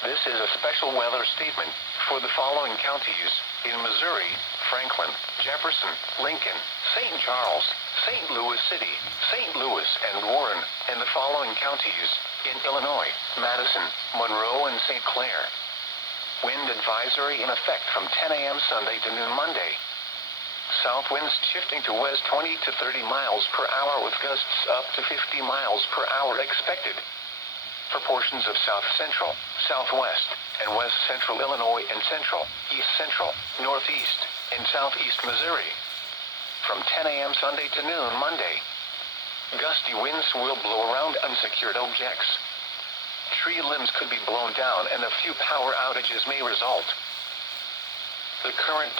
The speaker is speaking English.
This is a special weather statement for the following counties in Missouri: Franklin, Jefferson, Lincoln, St. Charles, St. Louis City, St. Louis, and Warren, and the following counties in Illinois: Madison, Monroe, and St. Clair. Wind advisory in effect from 10 a.m. Sunday to noon Monday. South winds shifting to west 20 to 30 miles per hour with gusts up to 50 miles per hour expected for portions of south central, southwest, and west central Illinois and central, east central, northeast, and southeast Missouri. From 10 a.m. Sunday to noon Monday. Gusty winds will blow around unsecured objects. Tree limbs could be blown down and a few power outages may result. The current